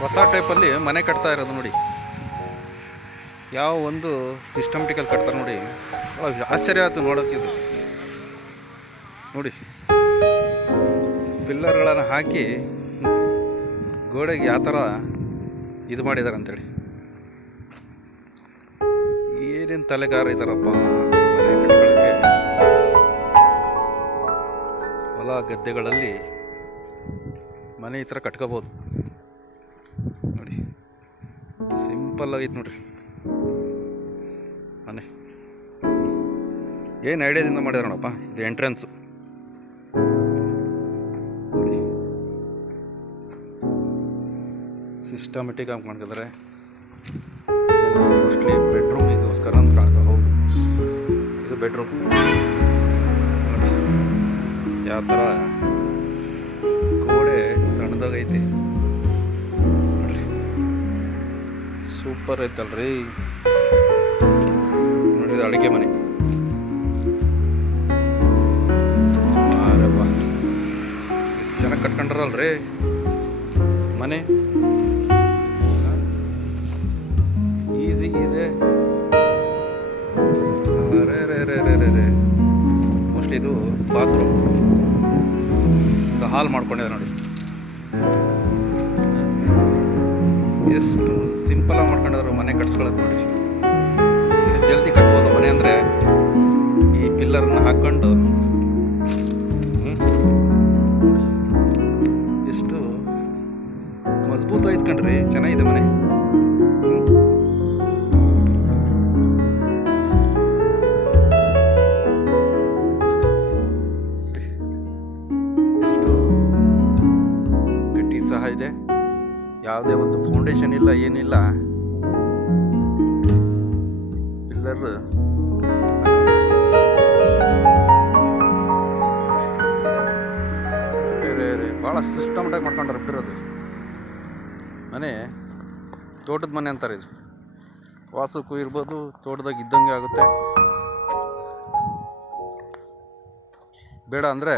ಹೊಸ ಟೈಪಲ್ಲಿ ಮನೆ ಕಟ್ತಾ ಇರೋದು ನೋಡಿ. ಯಾವ ಒಂದು ಸಿಸ್ಟಮ್ಟಿಕಲ್ ಕಟ್ತಾರೆ ನೋಡಿ. ಆಶ್ಚರ್ಯ ಆಯ್ತು ನೋಡೋಕ್ಕಿದು ನೋಡಿ. ಪಿಲ್ಲರ್ಗಳನ್ನು ಹಾಕಿ ಗೋಡೆಗೆ ಯಾವ ಥರ ಇದು ಮಾಡಿದ್ದಾರೆ ಅಂತೇಳಿ. ಏನೇನು ತಲೆಗಾರ ಇದ್ದಾರಪ್ಪ ಹೊಲ ಗದ್ದೆಗಳಲ್ಲಿ ಮನೆ ಈ ಥರ ಕಟ್ಕೋಬೋದು. ಸಿಂಪಲ್ ಆಗೈತೆ ನೋಡ್ರಿ. ಮನೆ. ಏನು ಐಡಿಯಾದಿಂದ ಮಾಡಿದಾರಣ್ಣಪ್ಪ? ಇದು ಎಂಟ್ರೆನ್ಸು ಸಿಸ್ಟಮೆಟಿಕ್ ಆಗಿ ಮಾಡ್ಕಿದ್ದಾರೆ ಮೋಸ್ಟ್ಲಿ ಬೆಡ್ರೂಮಿಗೋಸ್ಕರ ಅಂತ ಹೌದು ಇದು ಬೆಡ್ರೂಮ್ ಯಾವ ಥರ ಸೂಪರ್ ಐತಲ್ರಿ. ನೋಡಿದ ಅಡುಗೆ ಮನೆ. ಎಷ್ಟು ಚೆನ್ನಾಗಿ ಕಟ್ಕೊಂಡ್ರಲ್ರಿ? ಮನೆ? ಈಸಿ ಇದೆ. ಅರೆ ರೇ ರೇ ರೇ ರೇ ರೇ ಮೋಸ್ಟ್ಲಿ ಇದು ಬಾತ್ರೂಮ್ ಹಾಲ್ ಮಾಡ್ಕೊಂಡಿದೆ ನೋಡಿ. ಎಷ್ಟು ಸಿಂಪಲಾಗಿ ಮಾಡ್ಕೊಂಡಿದ್ರು ಮನೆ ಕಟ್ಸ್ಕೊಳ್ಳೋದು ನೋಡಿ ಎಷ್ಟು ಜಲ್ದಿ ಕಟ್ಬೋದು ಮನೆ ಅಂದರೆ ಈ ಪಿಲ್ಲರನ್ನು ಹಾಕ್ಕೊಂಡು? ಎಷ್ಟು ಮಜಬೂತ ಕಣ್ರಿ. ಚೆನ್ನಾಗಿದೆ ಮನೆ. ಯಾವುದೇ ಒಂದು ಫೌಂಡೇಶನ್ ಇಲ್ಲ, ಏನಿಲ್ಲ. ಪಿಲ್ಲರ್ ಭಾಳ ಸಿಸ್ಟಮ್ಟಾಗಿ ಮಾಡ್ಕೊಂಡ್ರೆ ಬಿಟ್ಟಿರೋದು. ಮನೆ, ತೋಟದ ಮನೆ ಅಂತಾರೆ ಇದು. ವಾಸಕ್ಕೂ ಇರ್ಬೋದು, ತೋಟದಾಗ ಇದ್ದಂಗೆ ಆಗುತ್ತೆ. ಬೇಡ ಅಂದರೆ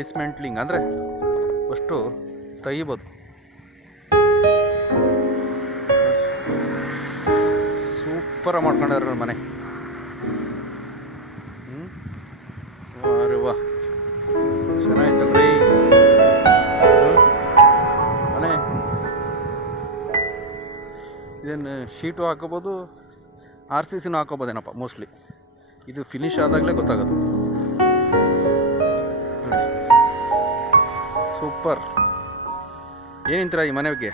ಡಿಸ್ಮೆಂಟ್ಲಿಂಗ್ ಅಂದರೆ ಅಷ್ಟು ತೆಗಿಬೋದು. ಸೂಪರ್ ಮಾಡ್ಕೊಂಡಿದ್ದಾರೆ ಮನೆ. ಹ್ಞೂ ವಾ? ಮನೆ. ಇದೇನು ಶೀಟು ಹಾಕೋಬೋದು, ಆರ್ ಸಿ ಸಿನೂ ಹಾಕೋಬೋದೇನಪ್ಪ, ಮೋಸ್ಟ್ಲಿ. ಇದು ಫಿನಿಶ್ ಆದಾಗಲೇ ಗೊತ್ತಾಗೋದು. ಸೂಪರ್. ಏನಿಂತೀರ ಈ ಮನೆ ಬಗ್ಗೆ?